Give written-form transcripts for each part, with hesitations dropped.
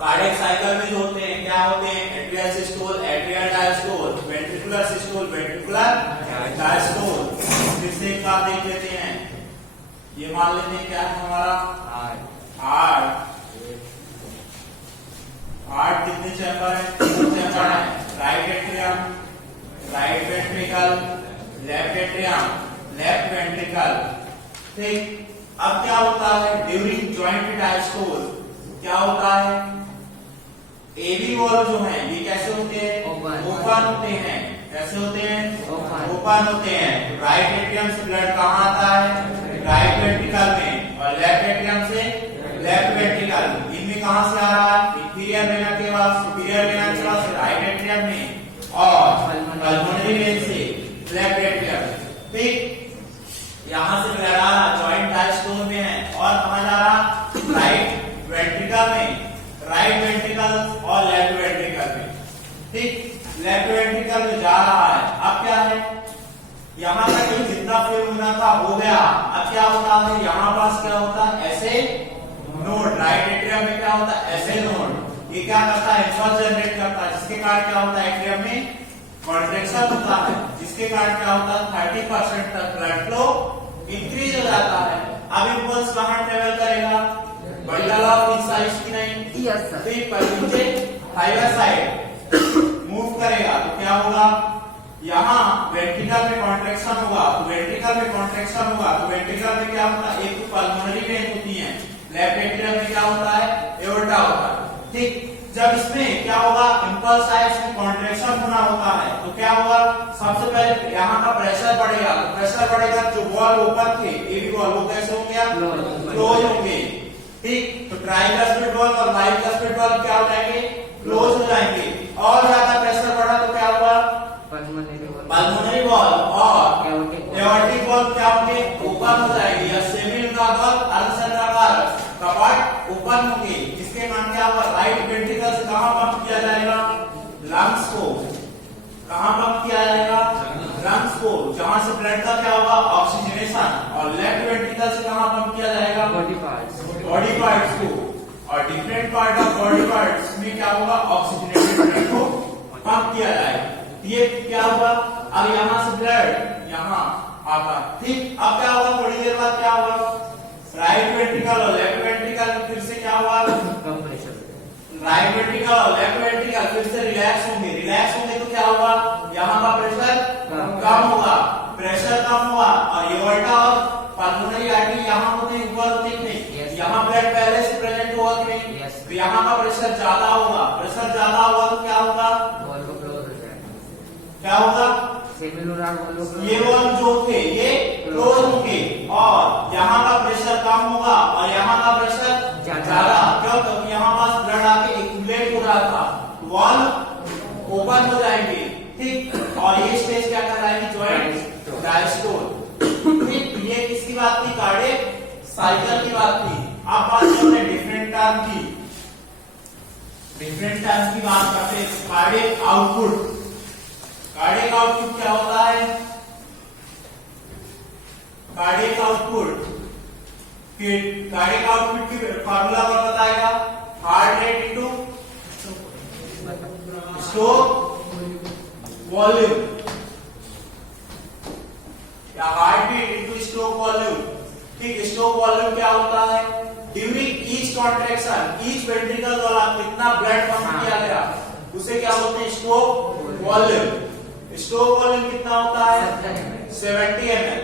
Cardiac cycle में जो होते हैं क्या होते हैं, atrial systole, atrial diastole, ventricular systole, ventricular diastole. फिर से एक बात देख लेते हैं, ये मान लेते हैं क्या है हमारा हार्ट। हार्ट कितने चैम्बर है, तीन चैम्बर है, right atrium, right ventricle, left atrium, left ventricle. ठीक, अब क्या होता है ड्यूरिंग जॉइंट डायस्टोल, क्या होता है एबी वॉल्व जो है ये कैसे होते हैं, ओपन होते हैं। कैसे होते हैं, ओपन होते हैं। राइट एट्रियम से ब्लड कहाँ आता है, राइट वेंट्रिकल में, और लेफ्ट एट्रियम से लेफ्ट वेंट्रिकल। इनमें कहां से आ रहा है, इंफीरियर वेना के बाद सुपीरियर वेना के बाद राइट एट्रियम में, और पल्मोनरी वेन से लेफ्ट एट्रियम। ठीक, यहां से बह रहा जॉइंट डायस्टोल में है, और कहां जा रहा, राइट वेंट्रिकल में, राइट वेंट्रिकल और लेफ्ट वेंट्रिकल में। ठीक, लेफ्ट वेंट्रिकल में जा रहा है। अब क्या है, यहां तक जितना फ्लो होना था हो गया। अब क्या होता है, यहां पास क्या होता है, ऐसे नोड, राइट एट्रियम में क्या होता है, ऐसे नोड। ये क्या करता है, इंपल्स जनरेट करता है, जिसके कारण क्या होता है, एट्रियम में कॉन्ट्रैक्शन होता है, जिसके कारण क्या होता है 30% तक ब्लड फ्लो इंक्रीज हो जाता है। अब इंपल्स कहां ट्रेवल करेगा, बंडल ऑफ इंसाइड्स की नहीं, यस सर, ठीक, पर नीचे फाइबर साइड मूव करेगा। तो क्या होगा, यहाँ वेंट्रिकल में कॉन्ट्रैक्शन होगा, तो वेंट्रिकल में कॉन्ट्रैक्शन होगा, तो वेंट्रिकल में क्या होता है, एक तो पल्मोनरी वेन होती है, लेफ्ट एट्रियम में क्या होता है, एओर्टा होता है। ठीक, जब इसमें क्या होगा, इंपल्स आया, इसमें कॉन्ट्रैक्शन होना होता है, तो क्या होगा, सबसे पहले यहाँ का प्रेशर बढ़ेगा। तो प्रेशर बढ़ेगा, जो वॉल्व ओपन थे एबी वॉल्व वो कैसे होंगे, क्लोज होंगे। ठीक, तो ट्राइकस्पिड वॉल्व और बाइकस्पिड वॉल्व क्या हो जाएंगे, क्लोज हो जाएंगे। और ज्यादा प्रेशर बढ़ा तो क्या होगा, पल्मोनरी वॉल्व और एओर्टिक वॉल्व क्या होंगे, ओपन हो जाएंगे, या सेमीलुनार अर्धचंद्राकार कपाट ओपन होंगे, जिसके कारण क्या होगा, राइट वेंट्रिकल से कहां पंप किया जाएगा, लंग्स को। कहां पंप किया जाएगा, लंग्स को, जहां से ब्लड का क्या होगा, ऑक्सीजनेशन। और लेफ्ट वेंट्रिकल से कहां पंप किया जाएगा, बॉडी पार्ट्स को। और different part of body parts में क्या होगा, ऑक्सीजनेटेड ब्लड को पंप किया जाएगा। ये क्या हुआ, अब यहाँ से ब्लड यहाँ आता। ठीक, अब क्या होगा, थोड़ी देर बाद क्या होगा, राइट वेंट्रिकल और लेफ्ट वेंट्रिकल में फिर से क्या हुआ, राइट वेंट्रिकल और लेफ्ट वेंट्रिकल फिर से रिलैक्स होंगे। रिलैक्स होंगे तो क्या होगा, यहाँ का प्रेशर कम होगा, प्रेशर कम हुआ, और एओर्टा और पल्मोनरी आर्टरी यहाँ होते हैं, ऊपर होते हैं नहीं, यहाँ ब्लड पहले से प्रेजेंट होगा कि नहीं, तो यहाँ का प्रेशर ज्यादा होगा। प्रेशर ज्यादा होगा तो क्या होगा, क्या होगा, ये वॉल्व जो थे ये क्लोज होंगे, और यहाँ का प्रेशर कम होगा और यहाँ का प्रेशर ज्यादा। क्यों, क्योंकि यहाँ पास ब्लड आके एक्यूमुलेट हो रहा था, वॉल्व ओपन हो जाएंगे। ठीक, और ये स्टेज क्या कहलाएगी, जॉइंट डायस्टोल। ठीक, ये किसकी बात थी, कार्डियक साइकिल की बात थी। अब बात करते हैं डिफरेंट टर्म की। डिफरेंट टर्म की बात करते हैं, कार्डियक आउटपुट। कार्डियक आउटपुट क्या होता है, कार्डियक आउटपुट की फार्मूला पर बताएगा, heart rate into stroke volume, या heart beat into stroke volume. ठीक, स्ट्रोक वॉल्यूम क्या होता है, during each contraction each ventricle द्वारा कितना ब्लड पंप किया गया, उसे क्या बोलते हैं, स्ट्रोक वॉल्यूम। स्ट्रोक वॉल्यूम कितना होता है, 70 ml।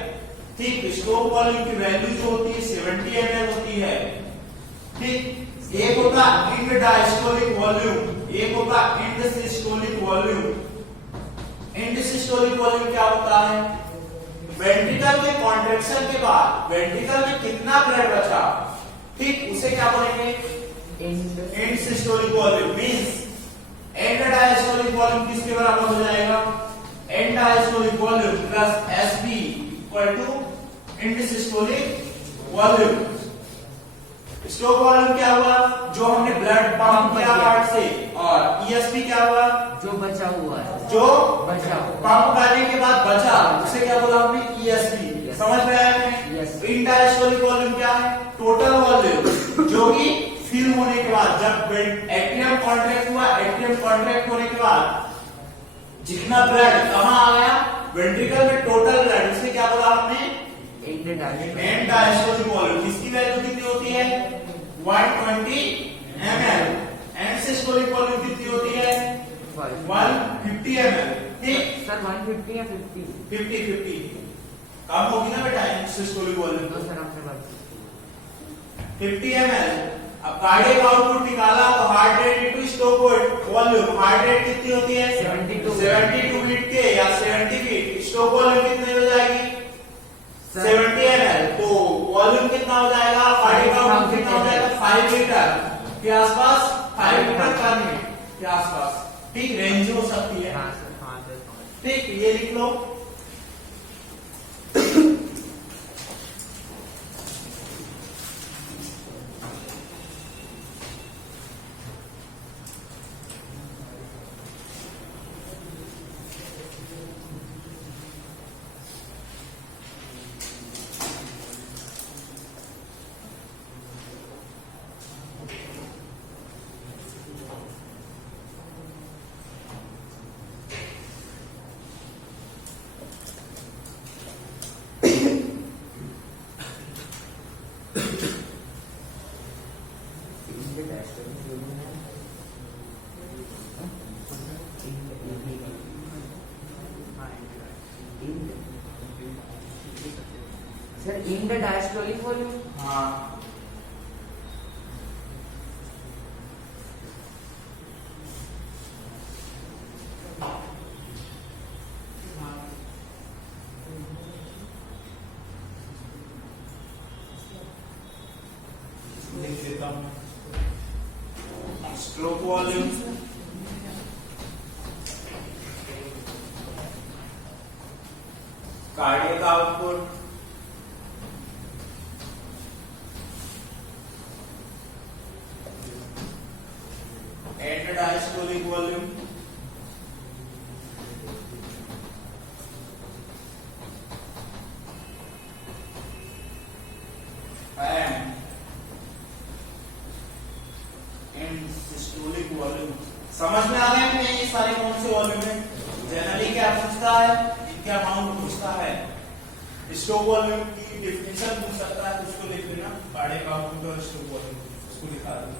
ठीक, स्ट्रोक वॉल्यूम की वैल्यू जो होती है 70 ml होती है। ठीक, एक होता इंड डायस्टोलिक वॉल्यूम, एक होता end systolic volume. End systolic volume क्या होता है, वेंट्रिकल के कॉन्ट्रैक्शन के बाद वेंट्रिकल में कितना ब्लड बचा, ठीक, उसे क्या बोलेंगे, end systolic volume. Means end diastolic volume किसके बराबर हो जाएगा, end diastolic volume plus SB equal to end systolic volume. Stroke volume क्या हुआ, जो हमने ब्लड पंप किया हार्ट से, और ईएसपी क्या हुआ, जो बचा हुआ है, जो बचा पंप करने के बाद बचा, उसे क्या बोला हमने, ईएसपी। समझ में आया? यस। इंड डायस्टोलिक वॉल्यूम क्या है, टोटल वॉल्यूम जो कि फिल होने के बाद, जब एट्रियम कॉन्ट्रैक्ट हुआ, एट्रियम कॉन्ट्रैक्ट होने के बाद जितना ब्लड कहां आ गया, वेंट्रिकल में टोटल ब्लड, इससे क्या बोला आपने, एंड डायस्टोलिक वॉल्यूम, जिसकी वैल्यू कितनी होती है 120 ml, एंड सिस्टोलिक वॉल्यूम कितनी होती है 150 ml। ठीक सर 150 या 50? 50 कम होगी ना बेटा सिस्टोलिक वॉल्यूम, तो सर आपसे बात 50 ml। अब कार्डियक आउटपुट निकाला तो heart rate into stroke volume, heart rate कितनी होती है 72 बीट के या 70 बीट, स्ट्रोक वॉल्यूम कितनी हो जाएगी 70 ml, तो वॉल्यूम कितना हो जाएगा, कार्डियक आउटपुट कितना हो जाएगा 5 लीटर के आसपास, 5 लीटर पर मिनट के आसपास। ठीक, रेंज हो सकती है। हाँ सर, हाँ सर, ठीक, ये लिख लो। Sir in the diastolic volume, हाँ लिख देता हूं, stroke volume cardiac output end diastolic volume end systolic volume. समझ में आ गया कि नहीं ये सारे कौन से वॉल्यूम है? जनरली क्या पूछता है, इनके अमाउंट पूछता है, स्ट्रोक वॉल्यूम की डेफिनेशन पूछ सकता है, तो उसको लिख लेना, कार्डियक आउटपुट और स्ट्रोक वॉल्यूम उसको लिखा देना।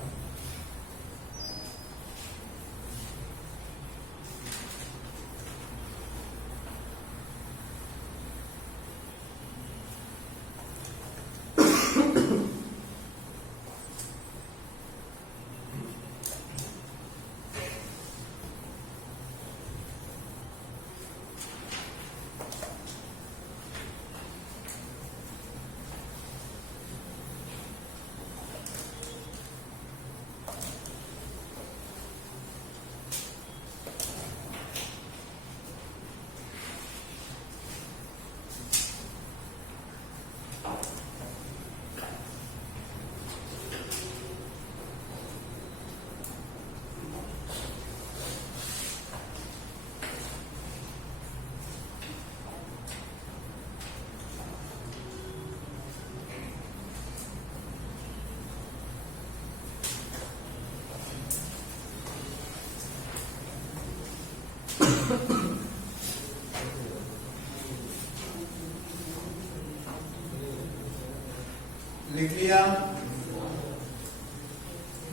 लिख लिया,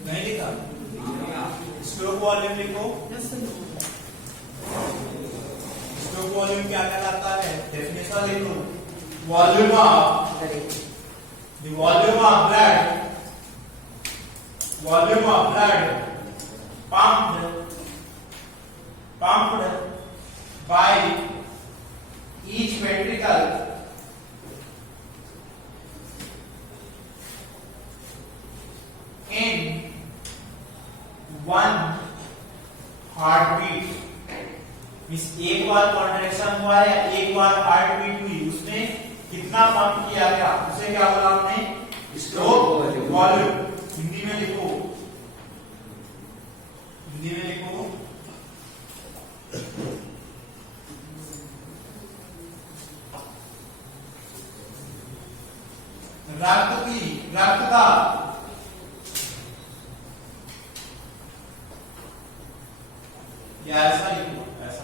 नहीं लिखा, स्ट्रोक वॉल्यूम लिखो। स्ट्रोक वॉल्यूम क्या कहलाता है, डेफिनेशन लिखो, volume of blood pumped by each ventricle in one heartbeat। Means एक बार कॉन्ट्रैक्शन हुआ है, एक बार हार्ट बीट हुई, उसमें कितना पंप किया गया, उसे क्या बोला आपने, स्ट्रोक वॉल्यूम। हिंदी में लिखो, हिंदी में लिखो, रक्त का या ऐसा लिखो, ऐसा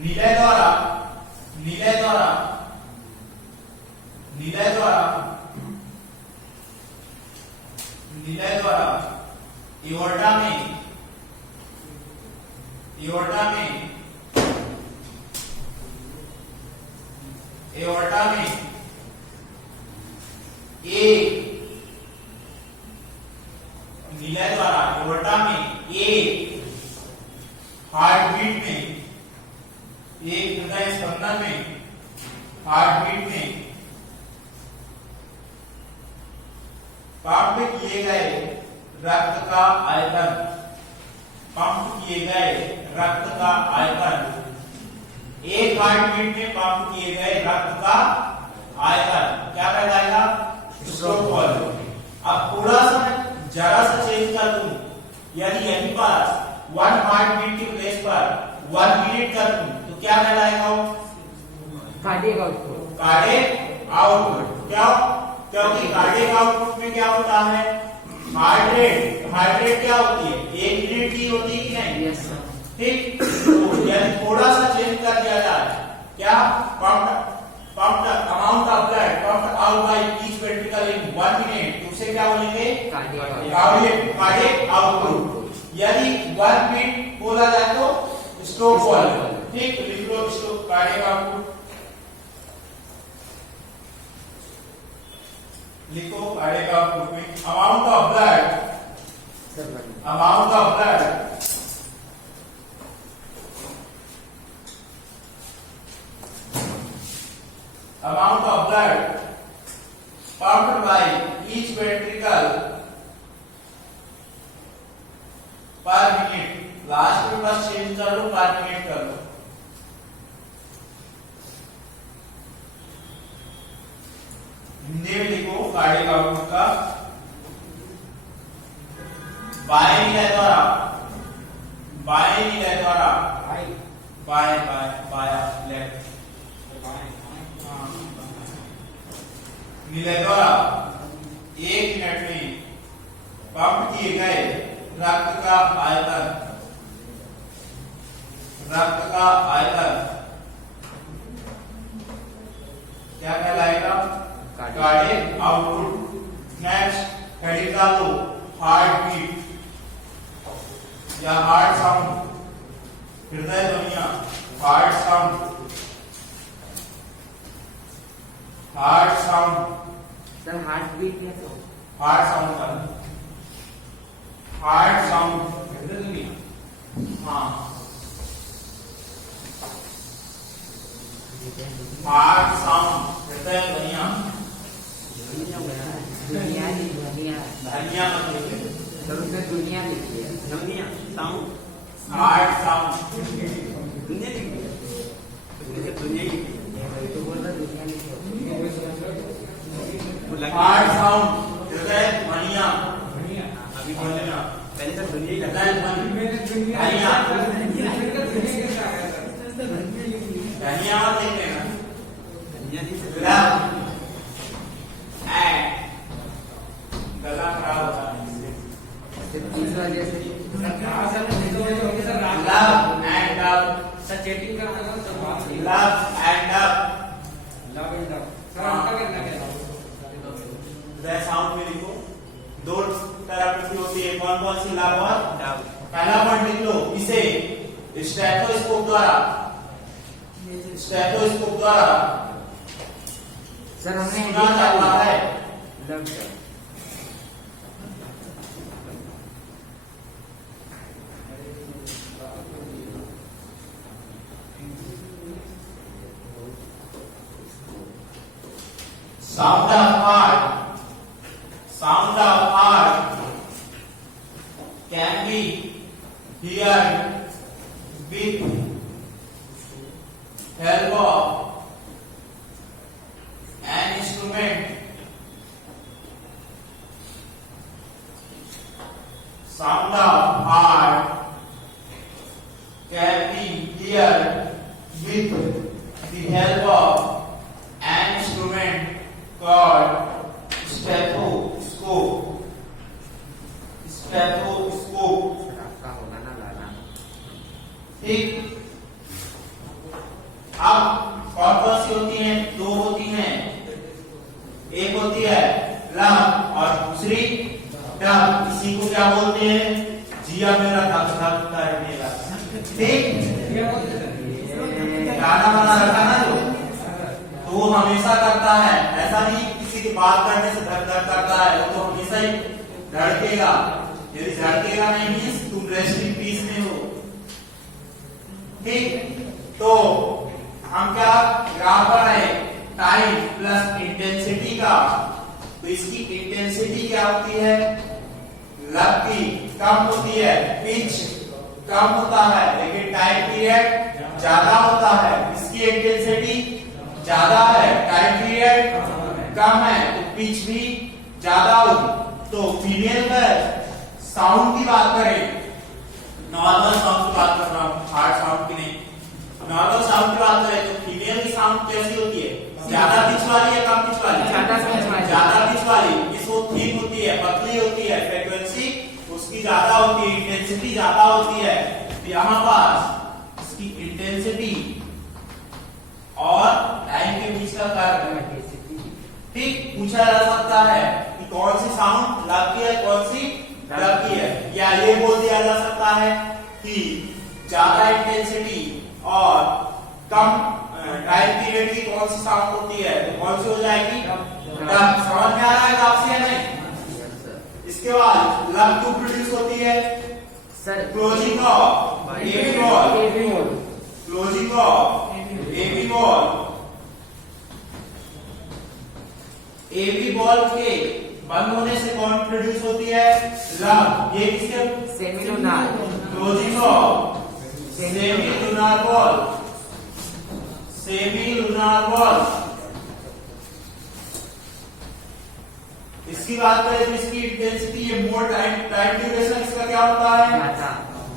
निलय द्वारा निलय द्वारा निलय द्वारा निलय द्वारा एओर्टा में एओर्टा में एओर्टा में एक निलय द्वारा एओर्टा में एक हार्ट बीट में एक हृदय स्पंदन में हार्ट बीट में पंप किए गए रक्त का आयतन पंप किए गए रक्त का आयतन एक हार्ट बीट में पंप किए गए रक्त का आयतन क्या कहलाएगा? Stroke volume. अब थोड़ा सा जरा सा चेंज कर दूं, यदि यहीं पर 1 हार्ट बीट की प्लेस पर 1 मिनट कर दूं तो क्या कहलाएगा? Cardiac output. Cardiac output. क्या? क्योंकि कार्डियक आउटपुट में क्या होता है? हार्ट रेट क्या होती है? 1 मिनट की होती है कि नहीं? Yes sir. ठीक, तो यदि थोड़ा सा चेंज कर दिया जाए, क्या? pumped amount of blood pumped out by each ventricle in 1 minute, उसे क्या बोलेंगे? Cardiac output. यदि 1 मिनट बोला जाए तो स्ट्रोक वॉल्यूम। ठीक, तो लिख लो स्ट्रोक कार्डियक आउटपुट, लिखो कार्डियक आउटपुट में amount of blood pumped by each ventricle per minute। Last में बस चेंज कर लो, पर मिनट कर लो। हिंदी में लिखो कार्डियक आउटपुट का बाएं निलय द्वारा बाया लेफ्ट निलय द्वारा 1 मिनट में पंप किए गए रक्त का आयतन क्या कहलाएगा? Cardiac output. नेक्स्ट हेडिंग डाल दो हार्ट बीट या हार्ट साउंड, हृदय ध्वनियां, heart sound sir heart beat है तो हार्ट साउंड का हार्ट साउंड हाँ हार्ट साउंड हृदय ध्वनियां दुनिया धनिया मत लिखिए सर उसमें दुनिया लिखी है। दुनिया साउंड हार्ट साउंड दुनिया लिखी है, दुनिया ही तो बोल रहा दुनिया लिखी है। हार्ट साउंड हृदय ध्वनियां अभी बोलने ना पहले तक दुनिया ही लगता हृदय ध्वनि धनिया धनिया मत लिखने ना दुनिया नहीं लव एंड गला खराब होता है इस वजह से love and love sir chatting करना है तो लव एंड लव सर आपका करना क्या हृदय साउंड में लिखो 2 तरह की होती है, कौन कौन सी लव और डाउ पहला पॉइंट लिख लो, इसे स्टेथोस्कोप द्वारा सर हमने सुना जाता है। Love sir Sound of heart can be heard with help of an instrument. Sound of heart can be heard with the help of an instrument called stethoscope. ठीक। अब कौन कौन सी होती हैं? दो होती हैं, एक होती है लंब और दूसरी डब। इसी को क्या बोलते हैं? जिया मेरा धक धक करने लगा। ठीक, ये बोलते हैं गाना बना रखा ना जो, तो वो हमेशा करता है। ऐसा नहीं किसी की बात करने से धक धक करता है, वो तो हमेशा ही धड़केगा। यदि धड़केगा नहीं मीन्स तुम रेस्ट इन पीस में हो। ठीक, तो हम क्या ग्राफ पर है टाइम प्लस इंटेंसिटी का। तो इसकी इंटेंसिटी क्या होती है? लग की कम होती है, पिच कम होता है, लेकिन टाइम पीरियड ज्यादा होता है। इसकी इंटेंसिटी ज्यादा है, टाइम पीरियड कम है, तो पिच भी ज्यादा होगी। तो फीमेल पर साउंड की बात करें, नॉर्मल साउंड की बात कर रहा हूं, हार्ड साउंड की नहीं। नॉर्मल साउंड की बात करें तो फीमेल की साउंड कैसी होती है? ज्यादा पिच वाली या कम पिच वाली? ज्यादा पिच वाली। ज्यादा पिच वाली। इस वो थिन होती है, पतली होती है, फ्रीक्वेंसी उसकी ज्यादा होती है, इंटेंसिटी ज्यादा होती है। यहाँ पास इसकी इंटेंसिटी और टाइम के बीच का कार्य। ठीक, पूछा जा सकता है कि कौन सी साउंड लग की है, कौन सी डब की है, या ये बोल दिया जा सकता है कि ज्यादा इंटेंसिटी और कम टाइम पीरियड की कौन सी साउंड होती है, तो कौन सी हो जाएगी? डब। समझ में आ रहा है आपसे या नहीं? इसके बाद लग क्यों प्रोड्यूस होती है? Sir closing of AB wall, closing of AB wall, AB wall के बंद होने से कौन प्रोड्यूस होती है? लग। ये किसके? Semilunar. Closing of semilunar valve, semilunar valve. इसकी बात करें तो इसकी इंटेंसिटी, ये मोर टाइम ड्यूरेशन इसका क्या होता है?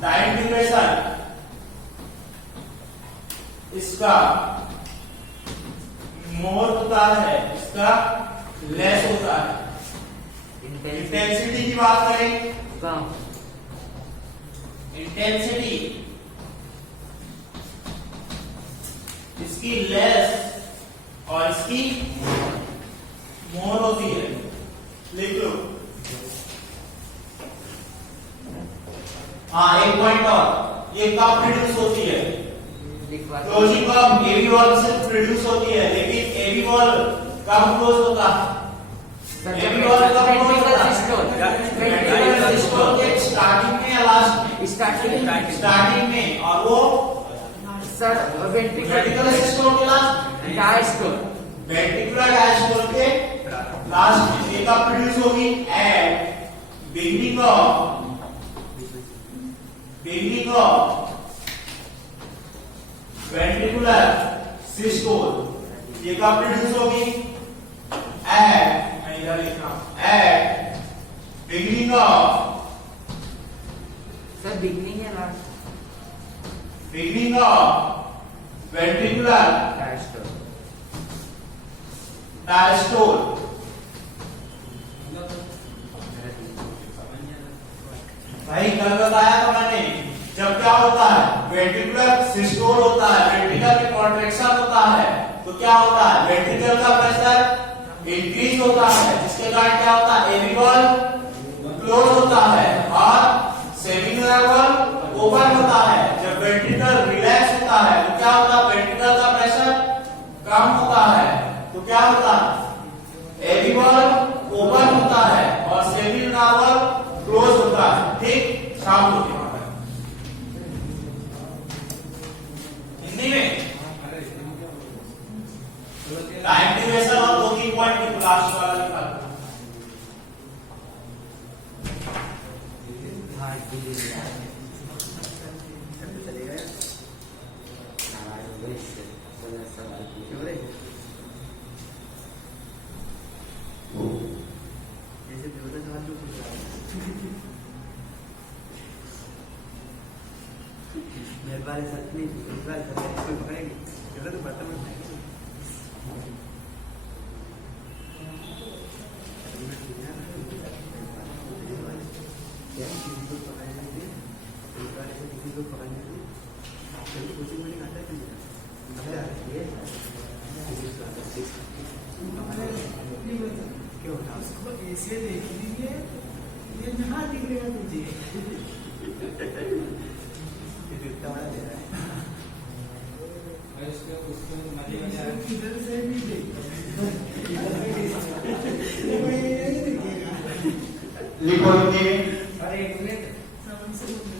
टाइम ड्यूरेशन इसका मोर होता है, इसका लेस होता है। इंटेंसिटी की बात करें, कम। इंटेंसिटी इसकी लेस और इसकी मोर होती है। लिख लो। हाँ, एक पॉइंट और, ये कब प्रोड्यूस होती है? क्लोजिंग ऑफ एबी वॉल से प्रोड्यूस होती है, लेकिन एबी वॉल कब क्लोज होता है? एबी वॉल कब क्लोज होता है? स्टार्टिंग में या लास्ट में? स्टार्टिंग में। और वो सर वेंट्रिकुलर सिस्टम के लास्ट, डायस्टोल, वेंट्रिकुलर डायस्टोल के लास्ट में। ये कब प्रोड्यूस होगी? At beginning of ventricular systole. ये कब प्रोड्यूस होगी? At beginning of, sir beginning है last, beginning of ventricular diastole. Diastole. भाई कल बताया था मैंने, जब क्या होता है? वेंट्रिकुलर सिस्टोल होता है, वेंट्रिकल में कॉन्ट्रैक्शन होता है, तो क्या होता है? वेंट्रिकल का प्रेशर इंक्रीज होता है, जिसके कारण क्या होता है? एबी वॉल क्लोज होता है और सेमिलुनर वॉल ओपन होता है। जब वेंट्रिकल रिलैक्स होता है तो क्या होता है? वेंट्रिकल का प्रेशर कम होता है, तो क्या होता है? एबी वॉल ओपन होता है और सेमिलुनर वॉल क्लोज होता है। ठीक, शाम को हिंदी में टाइम ड्यूरेशन और 2-3 पॉइंट की लास्ट वाला लिखा था। मेरे बारे साथ नहीं इसको पकड़ेंगे तो बर्तन में किसी को पकड़ने कोचिंग में खाता है कि नहीं? क्यों होता है? उसको ऐसे देख लीजिए, ये यहाँ दिखेगा तुझे। ये कितना बड़ा दे रहा है? किधर से भी देखता है। ये कोई नहीं दिखेगा। लिखो हिंदी में। अरे एक मिनट समझ से बोलो।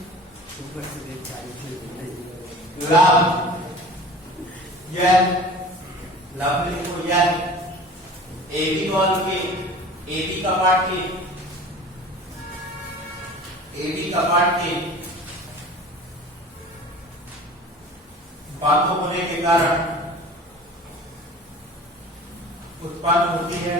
ऊपर से देख चालीस में लब यन लब लिखो यन एबी वॉल के एबी कपाट के बंद होने के कारण उत्पन्न होती है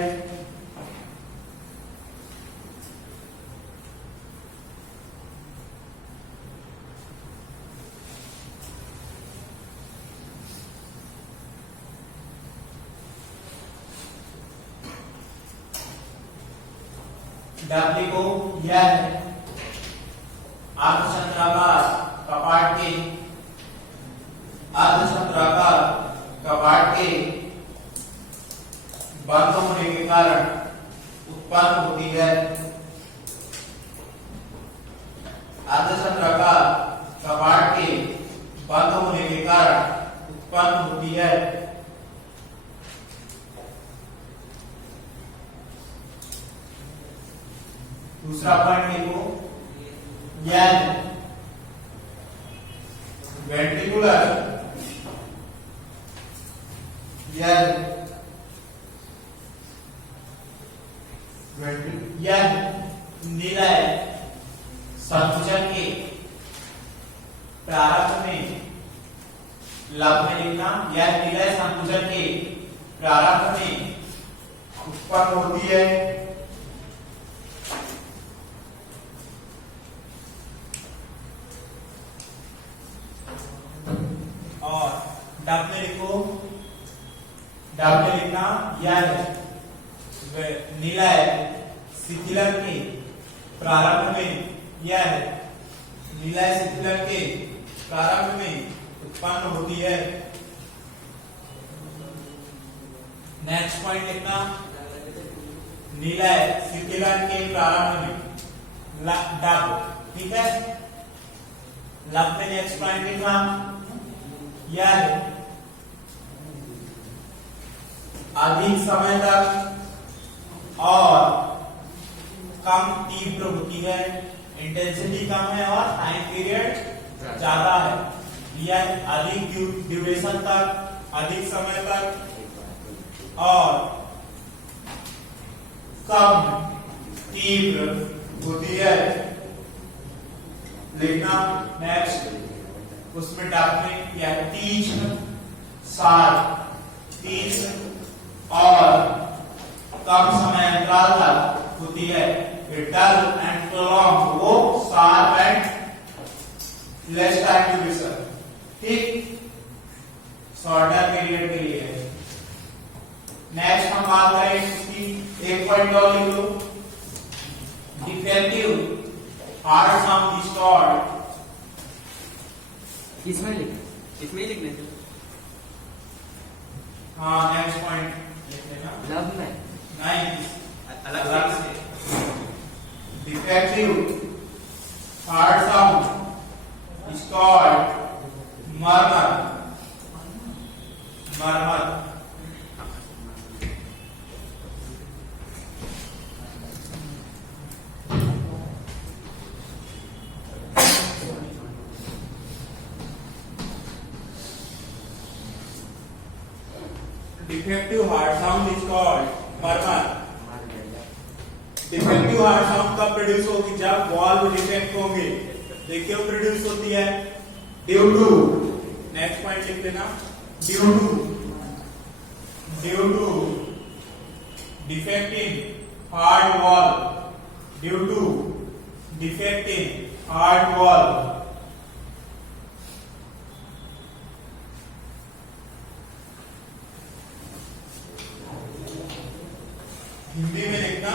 डब्ल्यू को यह अर्धचंद्राकार कपाट के बंद होने के कारण उत्पन्न होती है अर्धचंद्राकार कपाट के बंद होने के कारण उत्पन्न होती है दूसरा पॉइंट लिखो यन वेंट्रिकुलर निलय संकुचन के प्रारंभ में लब में लिखना यह निलय संकुचन के प्रारंभ में उत्पन्न होती है और डब में लिखो डब में लिखना यह निलय शिथिलन के प्रारंभ में यह निलय शिथिलन के प्रारंभ में उत्पन्न होती है नेक्स्ट पॉइंट लिखना निलय शिथिलन के प्रारंभ में डब ठीक है लब में नेक्स्ट पॉइंट लिखना यह अधिक समय तक और कम तीव्र होती है इंटेंसिटी कम है और टाइम पीरियड ज्यादा है यह अधिक ड्यूरेशन तक अधिक समय तक और कम तीव्र होती है लिखना नेक्स्ट उसमें डालने या तीक्ष्ण शार्प तीक्ष्ण और कम समय अंतराल तक होती है डल एंड प्रोलॉन्ग वो sharp and less time duration ठीक शॉर्टर पीरियड के लिए है नेक्स्ट हम बात करें इसकी एक पॉइंट और लिख लो डिफेक्टिव हार्ड साउंड डिस्टॉर्ट इसमें लिखने थे हाँ नेक्स्ट पॉइंट लिख लेना लब में नहीं अलग से defective heart sound distort murmur defective heart sound is called murmur defective heart sound कब प्रोड्यूस होगी जब वॉल्व डिफेक्ट होंगे देखिए प्रोड्यूस होती है ड्यू टू नेक्स्ट पॉइंट लिख देना due to defective hard wall due to defective hard wall Hindi में लिखना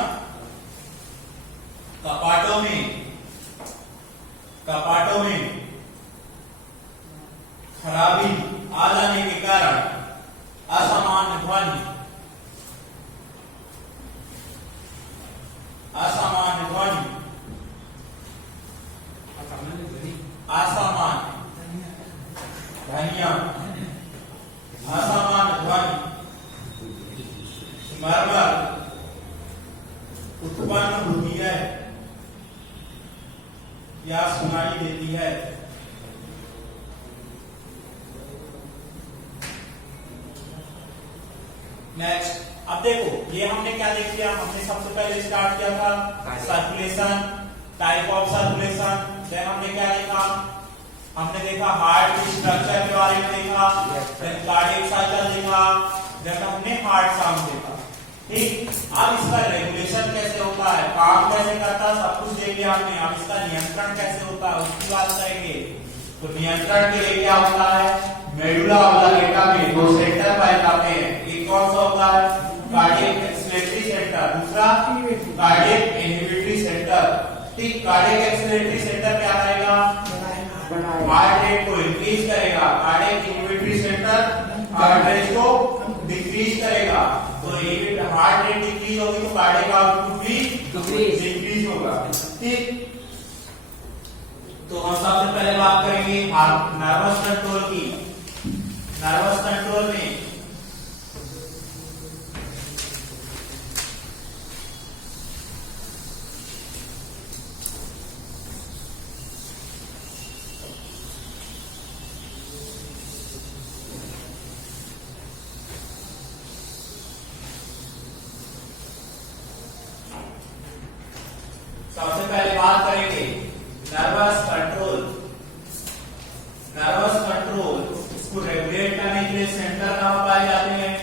कपाटों में खराब या सुनाई देती है। नेक्स्ट, अब देखो ये हमने क्या देख लिया, हमने सबसे पहले स्टार्ट किया था circulation, type of circulation. Then हमने क्या देखा, हमने देखा हार्ट की स्ट्रक्चर के बारे में देखा, देन कार्डियक साइकिल देखा, देन हमने हार्ट साउंड देखा। ठीक, अब इसका रेगुलेशन कैसे होता है, काम कैसे करता है, सब कुछ देख लिया हमने। अब इसका नियंत्रण कैसे होता है उसकी बात करेंगे। तो नियंत्रण के लिए क्या होता है, मेडुला ऑब्लिंगेटा में दो सेंटर पाए जाते हैं। एक कौन सा होता है, कार्डियक एक्सिलरेटरी सेंटर, दूसरा कार्डियक इनहिबिटरी सेंटर। ठीक, कार्डियक एक्सिलरेटरी सेंटर क्या करेगा, हार्ट रेट को इंक्रीज करेगा, cardiac inhibitory centre heart rate को डिक्रीज करेगा। तो ये हार्ट रेट डिक्रीज होगी तो कार्डियक आउटपुट भी डिक्रीज होगा। ठीक, तो हम सबसे पहले बात करेंगे नर्वस कंट्रोल की। नर्वस कंट्रोल में सबसे पहले बात करेंगे नर्वस कंट्रोल। नर्वस कंट्रोल इसको रेगुलेट करने के लिए सेंटर कहां पाए जाते हैं,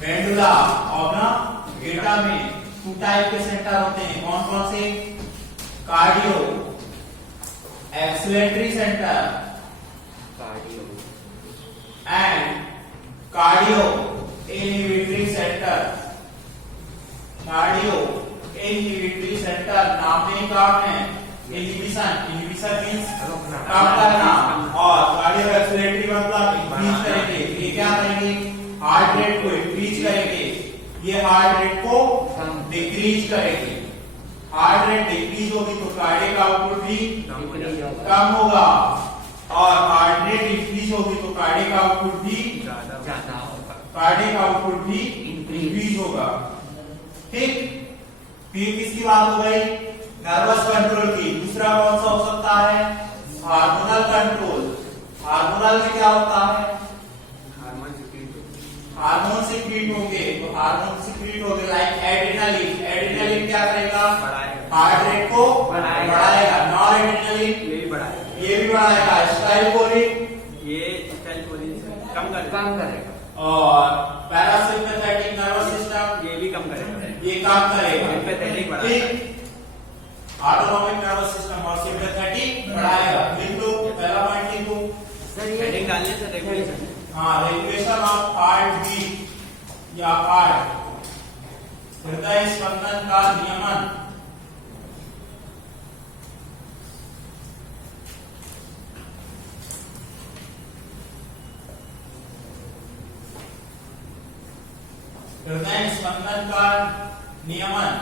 मेडुला ऑब्लिंगेटा में। टू टाइप के सेंटर होते हैं, कौन कौन से, cardio acceleratory centre cardio and cardio inhibitory centre. Cardio inhibitory centre नाम में ही काम है, इनहिबिशन, इनहिबिशन मींस कम करना, और कार्डियो एक्सिलरेटरी मतलब इंक्रीज करेंगे। ये क्या करेंगे, हार्ट रेट को इंक्रीज करेंगे, ये हार्ट रेट को डिक्रीज करेंगे। हार्ट रेट डिक्रीज होगी तो कार्डियक आउटपुट भी कम होगा, और हार्ट रेट इंक्रीज होगी तो कार्डियक आउटपुट भी ज्यादा होगा, कार्डियक आउटपुट भी इंक्रीज होगा। ठीक, फिर किसकी बात हो गई, नर्वस कंट्रोल की। दूसरा कौन सा हो सकता है, हार्मोनल कंट्रोल। हार्मोनल में क्या होता है, हार्मोन सिक्रीट होंगे, तो हार्मोन सिक्रीट हो गए लाइक एड्रेनालिन। एड्रेनालिन क्या करेगा, हार्ट रेट को बढ़ाएगा। नॉर एड्रेनालिन ये भी बढ़ाएगा। स्टाइलकोलिन कम करेगा। और पैरासिम्पैथेटिक नर्वस सिस्टम ये भी कम करेगा, ये काम करेगा। सिम्पैथेटिक बढ़ाएगा। ऑटोनॉमिक नर्वस सिस्टम और सिम्पैथेटिक बढ़ाएगा। लिखो पहला पॉइंट लिखो सर ये हेडिंग डालने से रेगुलेशन। हाँ, रेगुलेशन ऑफ हार्ट बीट या हार्ट, हृदय स्पंदन का नियमन। हृदय स्पंदन का नियमन।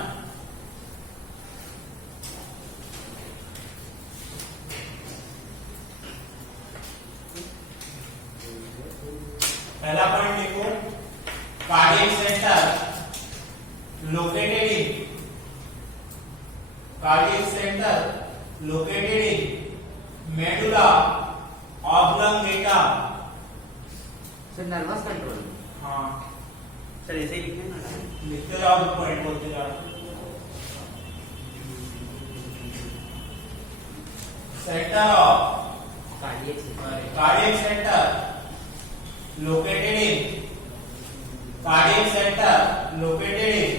पहला पॉइंट देखो, cardiac centre located in, cardiac centre located in medulla oblongata. Sir nervous control. हाँ, सर ऐसे ही लिखना ना, लिखते जाओ, पॉइंट बोलते जाओ। Centre of cardiac centre located in, cardiac center located in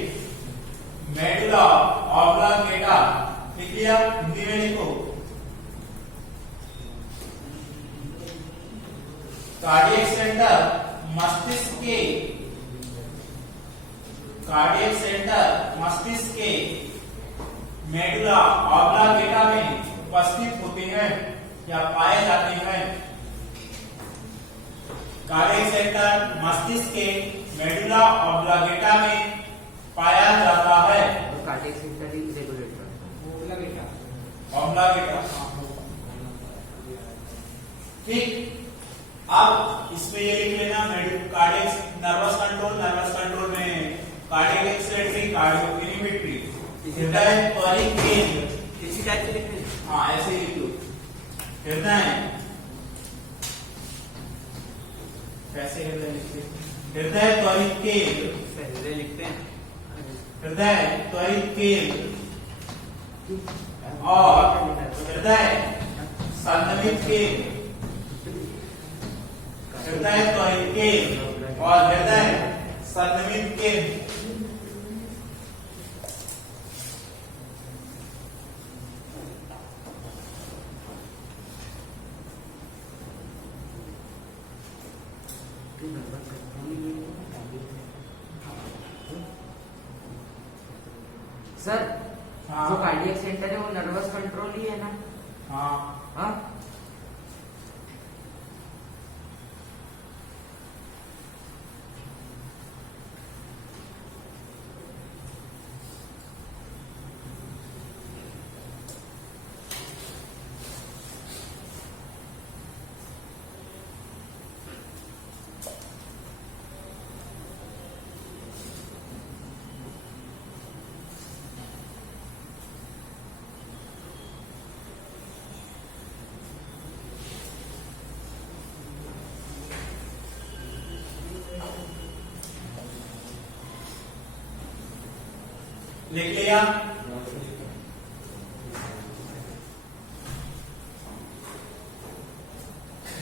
medulla oblongata। लिख लिया, हिंदी में लिखो, कार्डियक सेंटर मस्तिष्क के, कार्डियक सेंटर मस्तिष्क के मेडुला ऑब्लिंगेटा में उपस्थित होते हैं या पाए जाते हैं। कार्डियक सेंटर मस्तिष्क के मेडुला ऑब्लिंगेटा में पाया जाता है। तो कार्डियक सेंटर ही रेगुलेट करता है, ऑब्लिंगेटा। ठीक, अब इसमें ये लिख लेना, कार्डियक नर्वस कंट्रोल में कार्डियक एक्सिलरेटरी, कार्डियो इनहिबिटरी, हृदय त्वरित केंद्र। इसी टाइप से लिखना है। हाँ ऐसे ही लिख दो। हृदय कैसे हृदय लिखते हैं? हृदय त्वरित केंद्र, हृदय लिखते हैं। हृदय त्वरित केंद्र और हृदय संतमित केंद्र, हृदय त्वरित केंद्र और हृदय संतमित केंद्र। सर हाँ। जो कार्डियक सेंटर है वो नर्वस कंट्रोल ही है ना? हाँ हाँ। लिख लिया।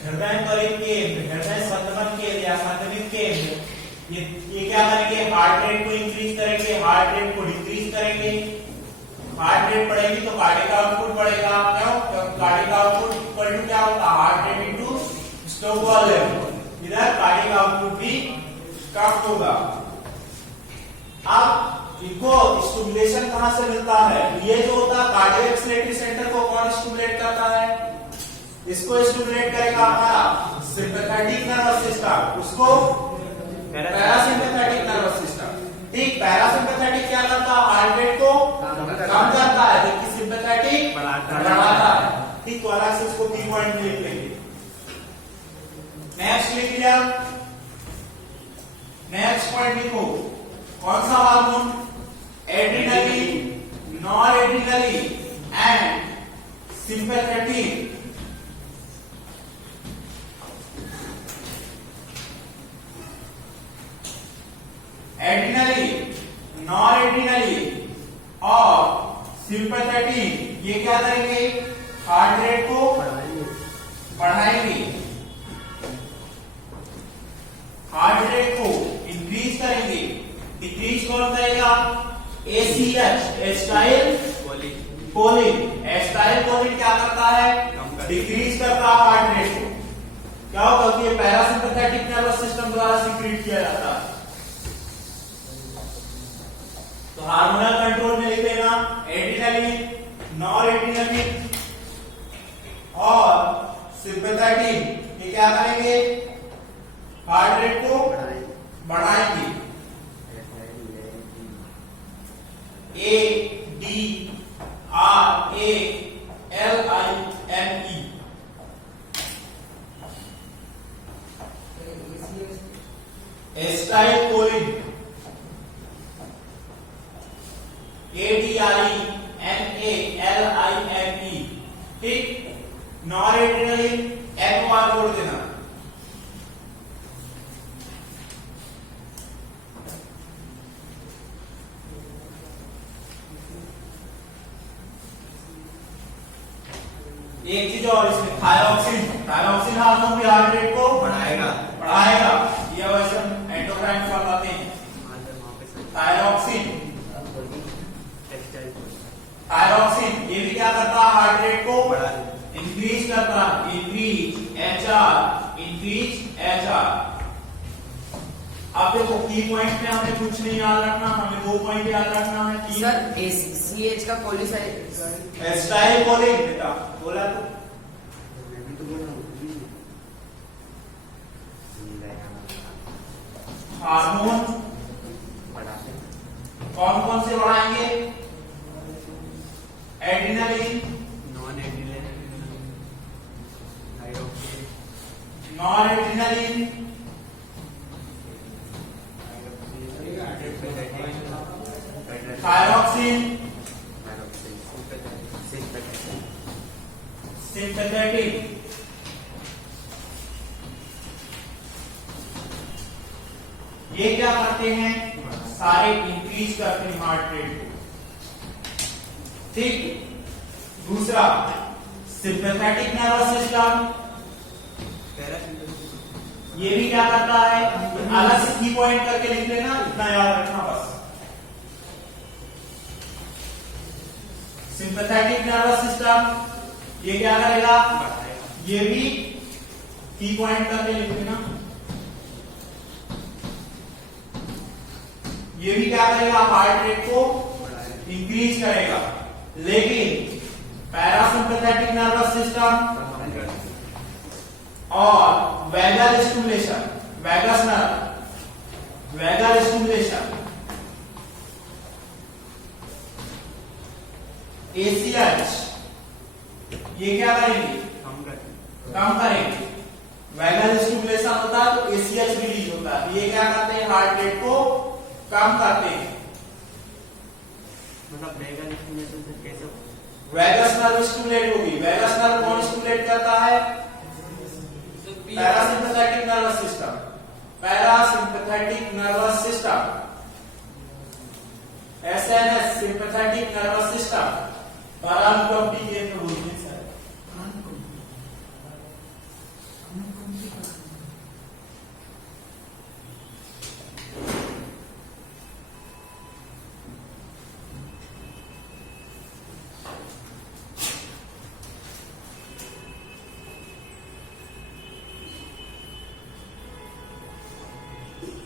हृदय त्वरित केंद्र, हृदय संतमन केंद्र या संतमित केंद्र, ये क्या करेंगे? हार्ट रेट को इंक्रीज करेंगे, हार्ट रेट को डिक्रीज करेंगे। हार्ट रेट बढ़ेगी तो कार्डियक आउटपुट बढ़ेगा। क्यों? क्योंकि कार्डियक आउटपुट इक्वल टू क्या होता है? Heart rate into stroke volume. इधर कार्डियक आउटपुट भी कम होगा। अब इनको स्टिमुलेशन कहां से मिलता है? ये जो होता है कार्डियक एक्सिलरेटरी सेंटर को कौन स्टिमुलेट करता है? इसको स्टिमुलेट करेगा हमारा सिंपैथेटिक नर्वस सिस्टम, उसको पैरासिम्पैथेटिक नर्वस सिस्टम। ठीक, पैरासिम्पैथेटिक क्या करता है? हार्ट रेट को कम करता है, जबकि सिंपैथेटिक बढ़ाता है। ठीक, तो अलग से इसको की पॉइंट में लिख लेंगे। नेक्स्ट लिख लिया। नेक्स्ट पॉइंट लिखो, कौन सा hormone? Adrenaline, nor adrenaline and sympathetic adrenaline, nor adrenaline और सिंपैथेटिक ये क्या करेंगे? हार्ट रेट को बढ़ाएंगे, हार्ट रेट को इंक्रीज करेंगे। डिक्रीज कौन करेगा? ACH acetyl Colin. Acetyl Colin क्या करता है? डिक्रीज करता है हार्ट रेट को। क्या होगा कि ये पैरासिम्पैथेटिक नर्वस सिस्टम द्वारा सीक्रेट किया जाता है। तो हार्मोनल कंट्रोल में लिख देना एड्रिनलिन, नॉर एड्रिनलिन और सिंपैथेटिक ये क्या करेंगे? हार्ट रेट को बढ़ाएंगे। ADRALINE acetyl Colin, ADRENALINE। ठीक, नॉर एड्रिनलिन N बार जोड़ देना। एक चीज और इसमें थायरोक्सिन, थायरोक्सिन हार्मोन भी हार्ट रेट को बढ़ाएगा। ये वैसे एंडोक्राइन फैलाते हैं। थायरोक्सिन, थायरोक्सिन ये भी क्या करता है? हार्ट रेट को इंक्रीज करता है। Increase HR। अब देखो की पॉइंट में हमें कुछ नहीं याद रखना, हमें 2 पॉइंट याद रखना है। सर ACH का कोलिसाइड एस्टाइल कोलिन बेटा बोला तो हार्मोन कौन कौन से बढ़ाएंगे? Adrenaline, non adrenaline, non adrenaline, thyroxine, sympathetic ये क्या करते हैं, सारे इंक्रीज करते हैं हार्ट रेट को। ठीक, दूसरा सिंपैथेटिक नर्वस सिस्टम, ये भी क्या करता है, अलग से की पॉइंट करके लिख लेना, इतना याद रखना बस। सिंपैथेटिक नर्वस सिस्टम ये क्या करेगा, ये भी की पॉइंट करके लिख लेना, ये भी क्या करेगा, हार्ट रेट को इंक्रीज करेगा। लेकिन पैरासिम्पैथेटिक नर्वस सिस्टम और vagal stimulation, vagus nerve, vagal stimulation, ACH ये क्या करेंगे, कम करेंगे। वैगल स्टिमुलेशन होता है तो ACH रिलीज होता है, ये क्या करते हैं, हार्ट रेट को कम करते हैं। मतलब वैगल स्टिमुलेशन से कैसे, वैगस नर्व स्टिमुलेट होगी। वैगस नर्व कौन स्टिमुलेट करता है, parasympathetic nervous system, parasympathetic nervous system, SNS sympathetic nervous system, parasympathetic ये तो बोलते हैं सर।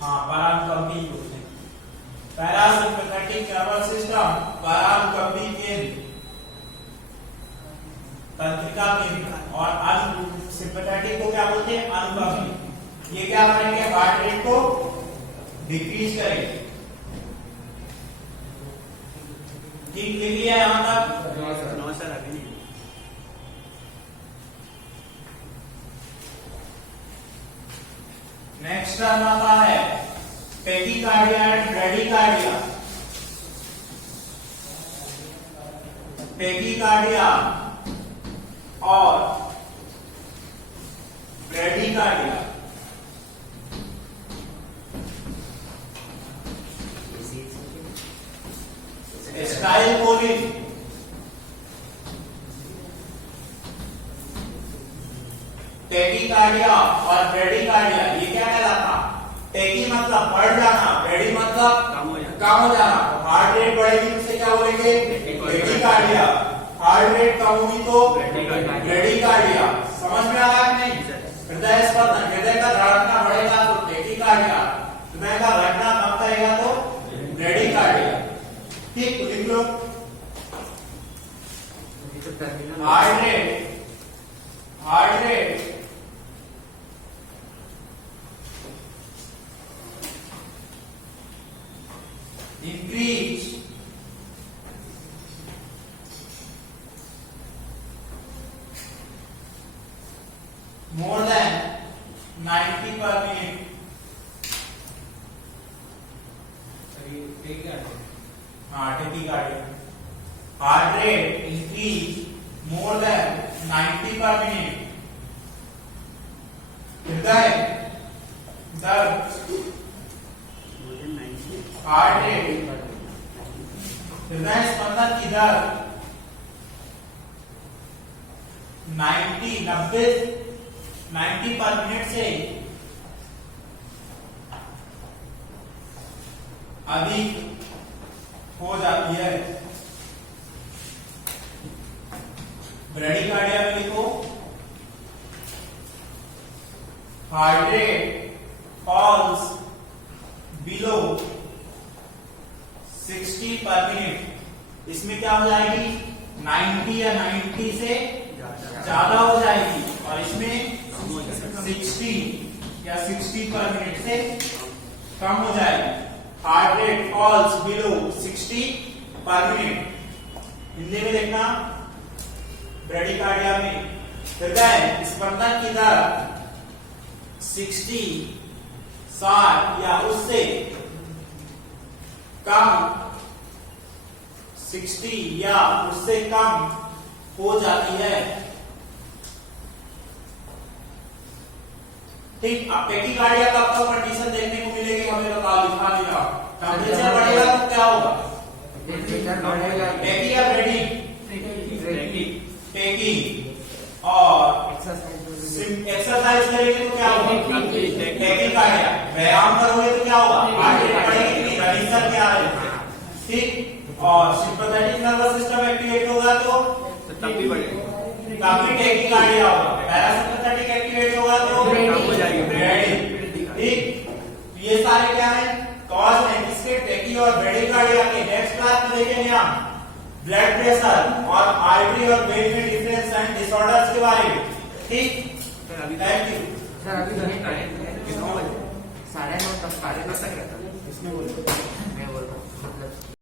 हाँ, पैरासिम्पैथेटिक बोलते हैं। पैरासिम्पैथेटिक नर्वस सिस्टम, पैरासिम्पैथेटिक केंद्र, तंत्रिका केंद्र, और सिंपैथेटिक को क्या बोलते हैं, अनुकंपी। ये क्या करेंगे, हार्ट रेट को डिक्रीज करेंगे। ठीक लिख लिया यहां तक, नो सर अभी नहीं। नेक्स्ट टर्म आता है टेकीकार्डिया एंड ब्रेडिकार्डिया। टेकीकार्डिया और ब्रेडिकार्डिया, स्टाइल कोलिन, टेकीकार्डिया और ब्रेडिकार्डिया, ये क्या कहलाता, टेकी मतलब बढ़ जाना, ब्रेडी मतलब कम हो जाना। हार्ट रेट बढ़ेगी तो उसे क्या बोलेंगे, टेकीकार्डिया। हार्ट रेट कम होगी तो ब्रेडिकार्डिया। समझ में आया कि नहीं, हृदय स्पंदन, हृदय का धड़कना बढ़ेगा तो टेकीकार्डिया, हृदय का धड़कना कम करेगा तो ब्रेडिकार्डिया। ठीक, तो लिख लो, heart rate increase more than 90 per minute. हाँ, tachycardia. Heart rate increase more than 90 per minute. हृदय दर्द, हार्ट रेट, हृदय स्पंदन की दर 90 पर मिनट से अधिक हो जाती है। ब्रेडिकार्डिया में लिखो, हार्ट रेट फॉल्स बिलो 60 पर मिनट। इसमें क्या हो जाएगी, 90 या 90 से ज्यादा हो जाएगी, और इसमें 60 या 60 पर मिनट से कम हो जाएगी। हार्ट रेट फॉल्स बिलो 60 पर मिनट। हिंदी में देखना, ब्रेडिकार्डिया में हृदय स्पंदन की दर 60 या उससे कम, 60 या उससे कम हो जाती है। ठीक, अब टेकिकार्डिया का आपको कंडीशन देखने को मिलेगी, हमें बता लिखा दिया। टेम्परेचर बढ़ेगा तो क्या होगा? टेम्परेचर बढ़ेगा, टेकी या ब्रेडी? टेकी। और एक्सरसाइज करेंगे तो क्या होगा? टेकिकार्डिया। व्यायाम करोगे तो क्या होगा? हार्ट रेट बढ़ेगी कि रनिंग क्या है? ठीक, और सिंपैथेटिक नर्वस सिस्टम एक्टिवेट होगा तो तब भी बढ़ेगा, तब भी टेकिकार्डिया होगा। पैरासिम्पैथेटिक एक्टिवेट होगा तो कम हो जाएगी ब्रेडी। ठीक, ये सारे क्या है? कॉज है किसके? टेकी और ब्रेडिकार्डिया के। नेक्स्ट क्लास में देखेंगे हम ब्लड प्रेशर और आर्टरी और वेन में डिफरेंस एंड डिसऑर्डर्स के बारे में। ठीक, थैंक यू। सर अभी तो नहीं टाइम है, 9 बजे 9:30 तक 9:30 तक रहता है। इसमें बोलो। मैं बोल रहा हूँ मतलब